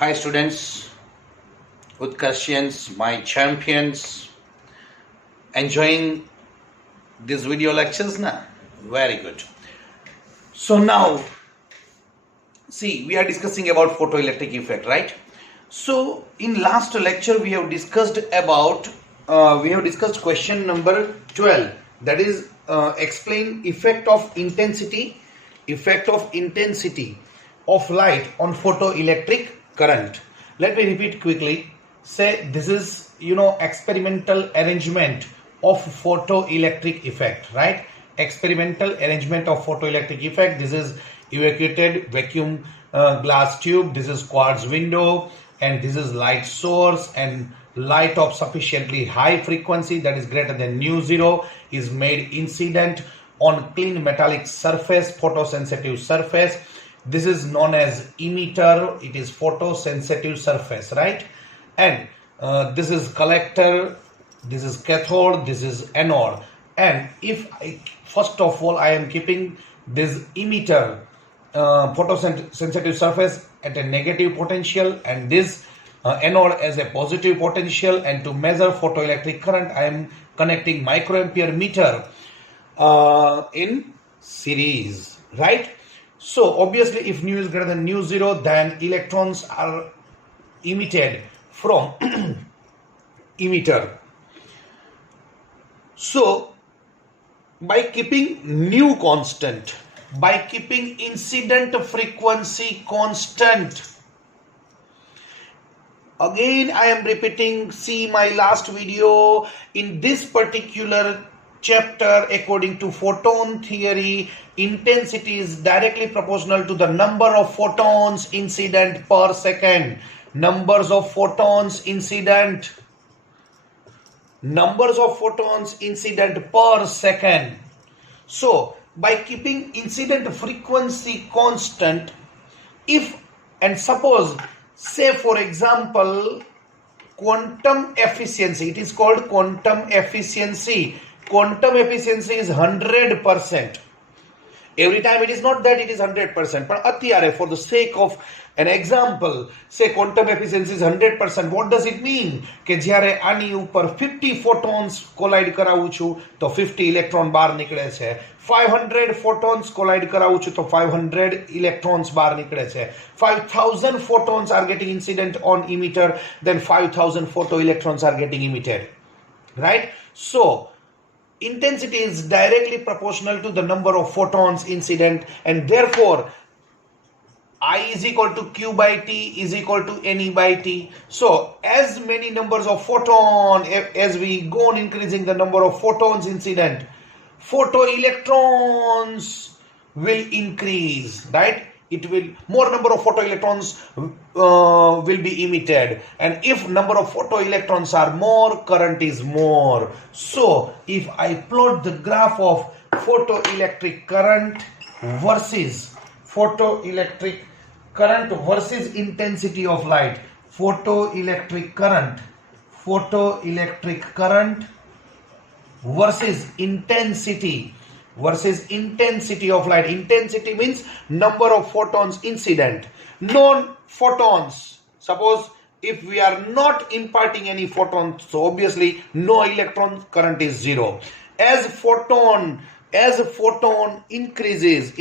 Hi students, UTKARSHians, my champions, enjoying these video lectures na? Very good. So now, see, we are discussing about photoelectric effect, right? So in last lecture we have discussed about, question number 12, that is explain effect of intensity of light on photoelectric current. Let me repeat quickly. Say this is experimental arrangement of photoelectric effect, right? Experimental arrangement of photoelectric effect. This is evacuated vacuum glass tube, this is quartz window, and this is light source, and light of sufficiently high frequency, that is greater than nu0, is made incident on clean metallic surface, photosensitive surface. This is known as emitter, it is photosensitive surface, right? And this is collector, this is cathode, this is anode. And if first of all I am keeping this emitter photosensitive surface at a negative potential and this anode as a positive potential, and to measure photoelectric current I am connecting microampere meter in series, right? So obviously if nu is greater than nu0, then electrons are emitted from emitter. So by keeping nu constant, by keeping incident frequency constant, again I am repeating, see my last video, in this particular chapter, according to photon theory, intensity is directly proportional to the number of photons incident per second. Numbers of photons incident per second. So by keeping incident frequency constant, if and suppose, say for example, quantum efficiency, it is called quantum efficiency. Quantum efficiency is 100%. Every time it is not that it is 100%, but atyare, for the sake of an example, say quantum efficiency is 100%. What does it mean? કે જ્યારે આની ઉપર 50 photons collide કરાવું છું તો 50 electron બહાર નીકળે છે. 500 photons collide કરાવું છું તો 500 electrons બહાર નીકળે છે. 5000 photons are getting incident on emitter, then 5000 photoelectrons are getting emitted, right? So intensity is directly proportional to the number of photons incident, and therefore I is equal to Q by T is equal to Ne by T. So as many numbers of photon, as we go on increasing the number of photons incident, photoelectrons will increase, right? It will, more number of photoelectrons will be emitted, and if number of photoelectrons are more, current is more. So if I plot the graph of photoelectric current versus intensity of light, photoelectric current versus intensity of light. Intensity means number of photons incident. Non-photons, suppose if we are not imparting any photons, so obviously no electron, current is zero. As photon increases,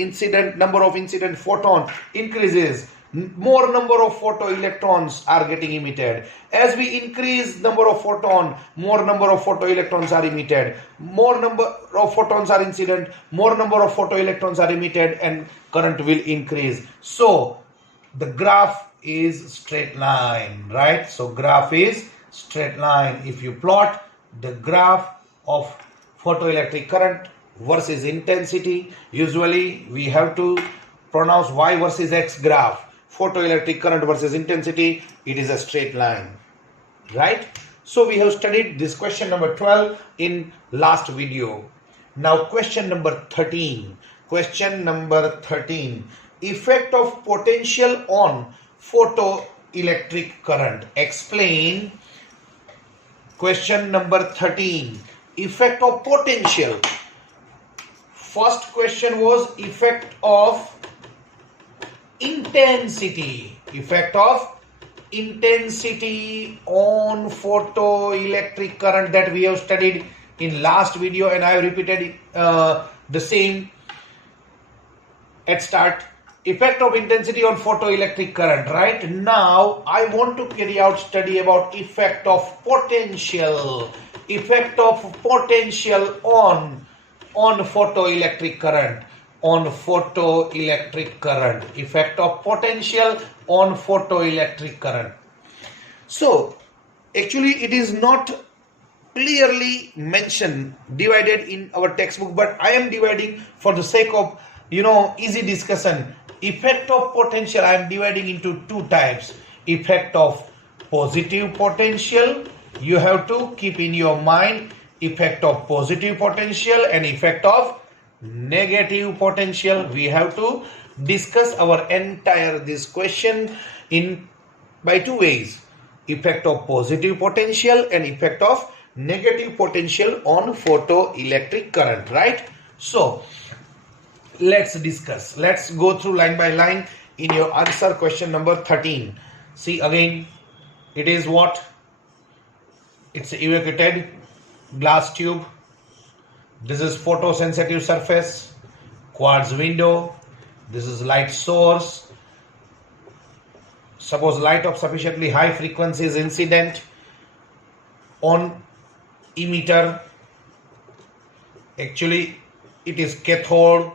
number of incident photon increases, more number of photoelectrons are getting emitted. As we increase number of photon, more number of photoelectrons are emitted. More number of photons are incident, more number of photoelectrons are emitted, and current will increase. So the graph is straight line, right? So graph is straight line. If you plot the graph of photoelectric current versus intensity, usually we have to pronounce y versus x graph. Photoelectric current versus intensity, it is a straight line, right? So we have studied this question number 12 in last video. Now question number 13. Effect of potential on photoelectric current. Explain. Question number 13. Effect of potential. First question was effect of intensity. Effect of intensity on photoelectric current that we have studied in last video, and I have repeated the same at start. Effect of intensity on photoelectric current. Right now I want to carry out study about effect of potential. Effect of potential on photoelectric current. On photoelectric current. Effect of potential on photoelectric current. So actually it is not clearly mentioned, divided in our textbook, but I am dividing for the sake of easy discussion. Effect of potential I am dividing into two types. Effect of positive potential, you have to keep in your mind effect of positive potential and effect of negative potential. We have to discuss our entire this question in by two ways: effect of positive potential and effect of negative potential on photoelectric current, right? So let's discuss. Let's go through line by line in your answer question number 13. See again, it is what? It's evacuated glass tube. This is photosensitive surface, quartz window. This is light source. Suppose light of sufficiently high frequency is incident on emitter. Actually it is cathode.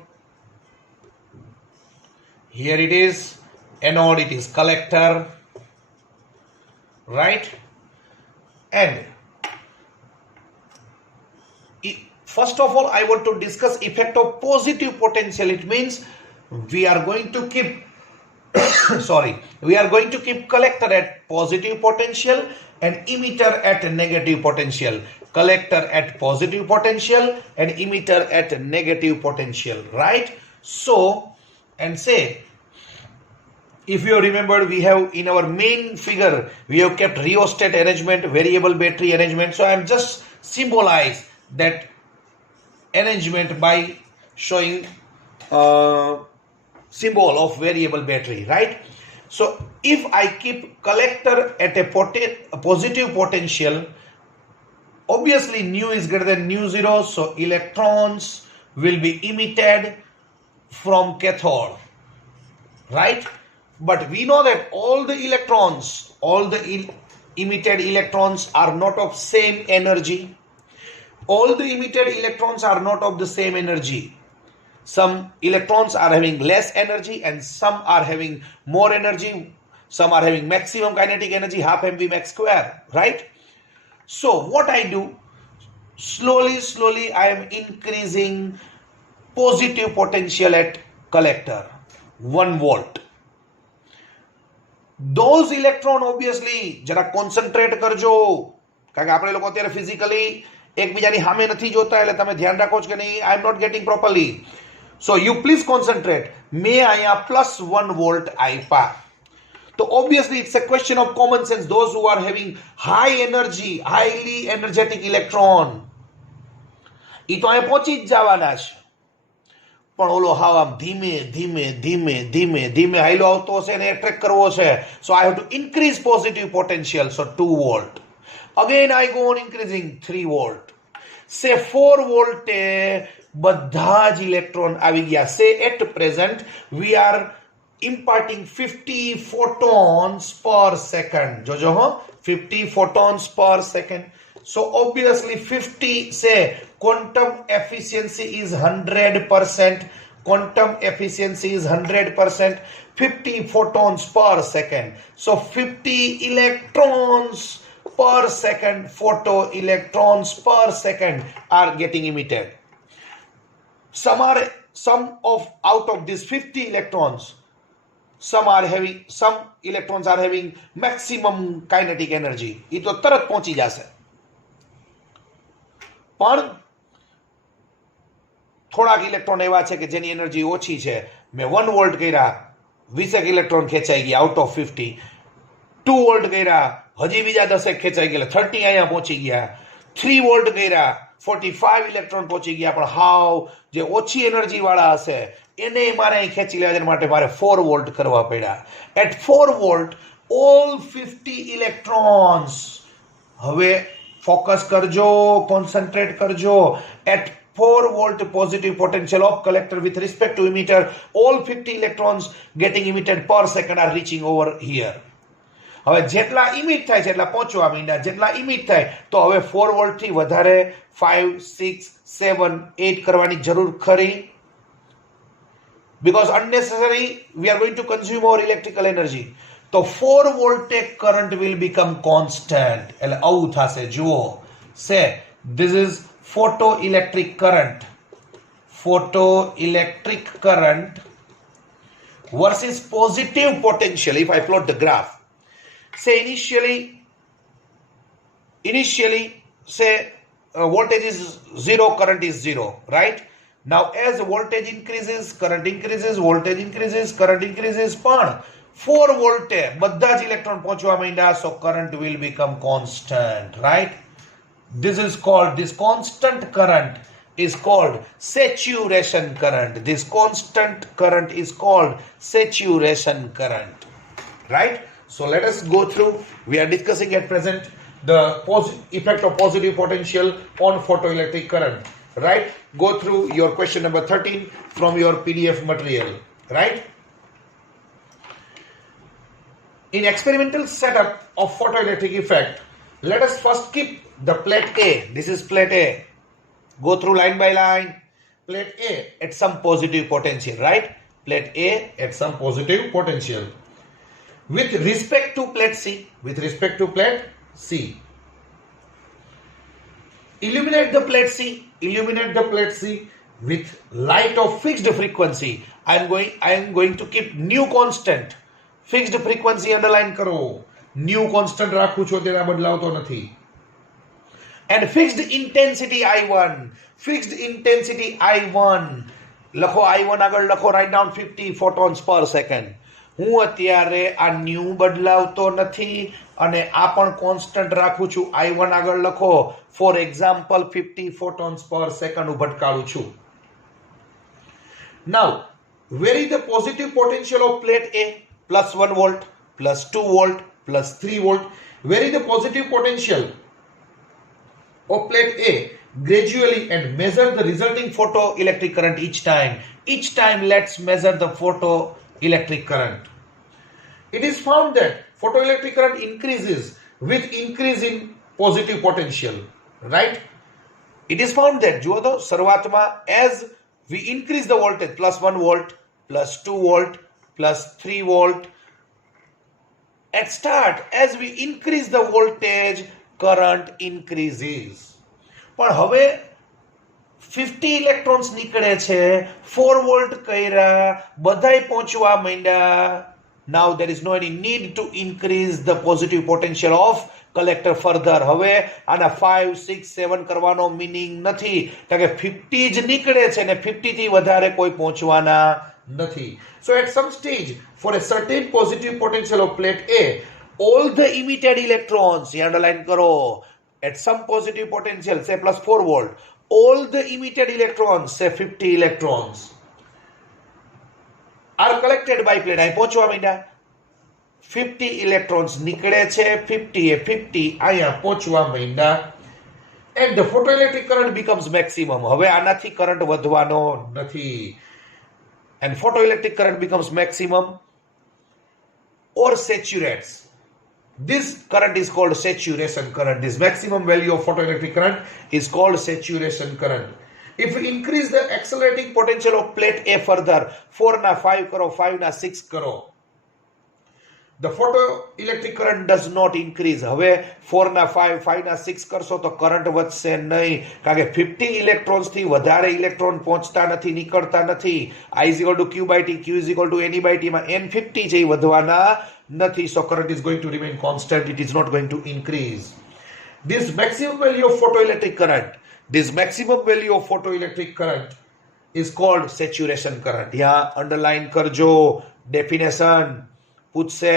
Here it is anode, it is collector, right? And first of all, I want to discuss effect of positive potential. It means we are going to keep we are going to keep collector at positive potential and emitter at negative potential. Collector at positive potential and emitter at negative potential, right? So, and say, if you remember, we have in our main figure, we have kept rheostat arrangement, variable battery arrangement. So I am just symbolize that arrangement by showing symbol of variable battery, right? So if I keep collector at a positive potential, obviously nu is greater than nu zero, so electrons will be emitted from cathode, right? But we know that all the electrons, all the emitted electrons are not of same energy. All the emitted electrons are not of the same energy. Some electrons are having less energy and some are having more energy. Some are having maximum kinetic energy, half mv max square, right? So what I do, slowly I am increasing positive potential at collector, 1 volt. Those electron obviously જરા concentrate કરજો, કારણ કે આપણે લોકો અત્યારે physically એકબીજાની સામે નથી જોતા, એટલે તમે ધ્યાન રાખો છો કે નહીં, I am not getting properly. So you please concentrate. મેં અહીંયા +1 volt આપ્યા. So obviously it's a question of common sense. Those who are having high energy, highly energetic electron, એ તો અહીંયા પહોંચી જ જવાના છે. પણ ઓલો હાવ આમ ધીમે હાઈલો આવતો હશે અને એટ્રેક્ટ કરવો છે. So I have to increase positive potential. So 2 volt. Again I go on increasing 3 volt. Say 4 volt બધા જ ઇલેક્ટ્રોન આવી ગયા. Say at present we are imparting 50 photons per second. જોજો હો, 50 photons per second. So obviously 50, say quantum efficiency is 100%. Quantum efficiency is 100%. 50 photons per second. So 50 electrons per second, photo electrons per second are getting emitted. Some out of these 50 electrons, some electrons are having maximum kinetic energy. એ તો તરત પહોંચી જશે. પણ થોડાક electron એવા છે કે જેની એનર્જી ઓછી છે. મેં 1 વોલ્ટ કર્યા, 20 ઇલેક્ટ્રોન ખેંચાઈ ગયા આઉટ ઓફ 50. 2 વોલ્ટ કર્યા, હજી બીજા 10 ખેંચાઈ ગયા, 30 અહીંયા પહોંચી ગયા. 3 વોલ્ટ કર્યા, 45 ઇલેક્ટ્રોન પહોંચી ગયા. પણ હાવ જે ઓછી એનર્જી વાળા હશે એને મારે અહીં ખેંચી લેવા માટે મારે 4 વોલ્ટ કરવા પડ્યા. At 4 volt all 50 electrons. હવે ફોકસ કરજો, કોન્સન્ટ્રેટ કરજો. At 4 volt positive potential of collector with respect to emitter, all 50 electrons getting emitted per second are reaching over here. હવે જેટલા ઇમિટ થાય છે એટલા પહોંચવા માંડ્યા, જેટલા ઇમિટ થાય તો હવે 4 વોલ્ટ થી વધારે 5, 6, 7, 8 કરવાની જરૂર ખરી? Because unnecessary we are going to consume more electrical energy. તો 4 voltage current will become constant. એટલે આવું થશે. જુઓ, say this is photoelectric current. Photoelectric current versus positive potential. If I plot the graph, say initially say voltage is 0, current is 0, right? Now as voltage increases, current increases, voltage increases, current increases, પણ 4 વોલ્ટે બધા જ electron પહોંચવા માંડ્યા, so current will become constant, right? This constant current is called saturation current. This constant current is called saturation current, right? So let us go through. We are discussing at present the effect of positive potential on photoelectric current, right? Go through your question number 13 from your PDF material, right? In experimental setup of photoelectric effect, let us first keep the plate A. This is plate A. Go through line by line. Plate A at some positive potential, right? Plate A at some positive potential. With respect to plate C, illuminate the plate C with light of fixed frequency. I am going to keep new constant. Fixed frequency underline કરો. New constant રાખું છું, તેના બદલાવતો નથી. And fixed intensity I1. લખો I1 આગળ લખો, write down 50 photons per second. હું અત્યારે આ ન્યુ બદલાવતો નથી અને આ પણ કોન્સ્ટન્ટ રાખું છું. I1 આગળ લખો. For example 50 photons per second હું ભટકાડું છું. Now, vary the positive potential of plate A, plus 1 volt, plus 2 volt, plus 3 volt. Vary the positive potential of plate A gradually and measure the resulting photoelectric current each time. Each time let's measure the photoelectric current. It is found that photoelectric current increases with increase in positive potential, right? It is found that જુઓ તો શરૂઆતમાં as we increase the voltage, plus 1 volt, plus 2 volt, plus 3 volt, at start as we increase the voltage, current increases. પણ હવે 50 electrons નીકળે છે, 4 volt કર્યા, બધાય પહોંચવા માંડ્યા. Now there is no any need to increase the positive potential of collector further. હવે આના 5, 6, 7 કરવાનો meaning નથી, કારણ કે 50 જ નીકળે છે ને 50 થી વધારે કોઈ પહોંચવાના નથી. So at some stage, for a certain positive potential of plate A, all the emitted electrons, ये underline करो, at some positive potential, say plus 4 volt, all the emitted electrons, say 50 electrons, are collected by plate. અહીં પહોંચવા માંડ્યા. 50 electrons નીકળે છે, 50 અહીંયા પહોંચવા માંડ્યા. And the photoelectric current becomes maximum. હવે આનાથી કરંટ વધવાનો નથી. And photoelectric current becomes maximum or saturates. This current is called saturation current. This maximum value of photoelectric current is called saturation current. If we increase the accelerating potential of plate A further, 4 na 5 karo, 5 na 6 karo, the photoelectric current does not increase. હવે 4 ના 5, 5 ના 6 કરશો તો current વધશે નહીં, કારણ કે 50 electrons થી વધારે ઇલેક્ટ્રોન પહોંચતા નથી, નીકળતા નથી. I is equal to Q by T, Q is equal to NE by T માં N50 છે, એ વધવાના નથી. So current is going to remain constant. It is not going to increase. This maximum value of photoelectric current is called saturation current. यहाँ underline करजो definition. પૂછશે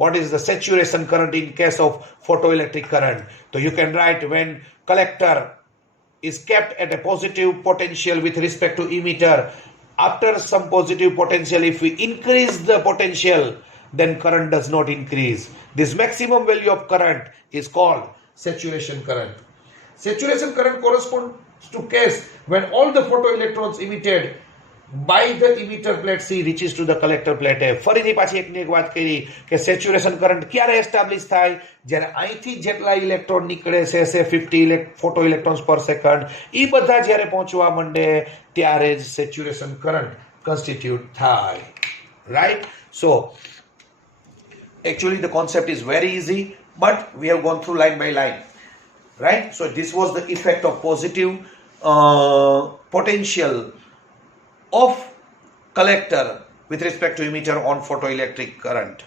what is the saturation current in case of photoelectric current. So you can write when collector is kept at a positive potential with respect to emitter. After some positive potential, if we increase the potential, then current does not increase. This maximum value of current is called saturation current. Saturation current corresponds to case when all the photoelectrons emitted by the emitter plate C reaches to the collector plate A. ફરીથી પાછી એકની એક વાત કરી કે saturation current ક્યારે establish થાય? જ્યારે અહીંથી જેટલા ઇલેક્ટ્રોન નીકળે છે 50 ફોટો ઇલેક્ટ્રોન્સ પર સેકન્ડ એ બધા જ્યારે પહોંચવા માંડે ત્યારે જ સેચ્યુરેશન કરંટ constitute થાય. Right? So actually the concept is very easy, but we have gone through line by line. Right? So this was the effect of positive potential of collector with respect to emitter on photoelectric current.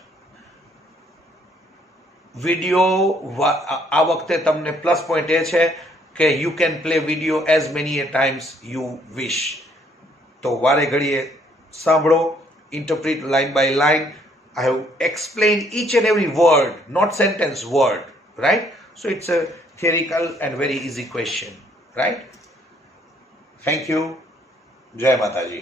Video આ વખતે તમને plus point એ છે કે you can play video as many a times you wish. તો વારે ઘડીએ સાંભળો, interpret line by line. I have explained each and every word, not sentence, word, right? So it's a theoretical and very easy question, right? Thank you. Jai Mataji.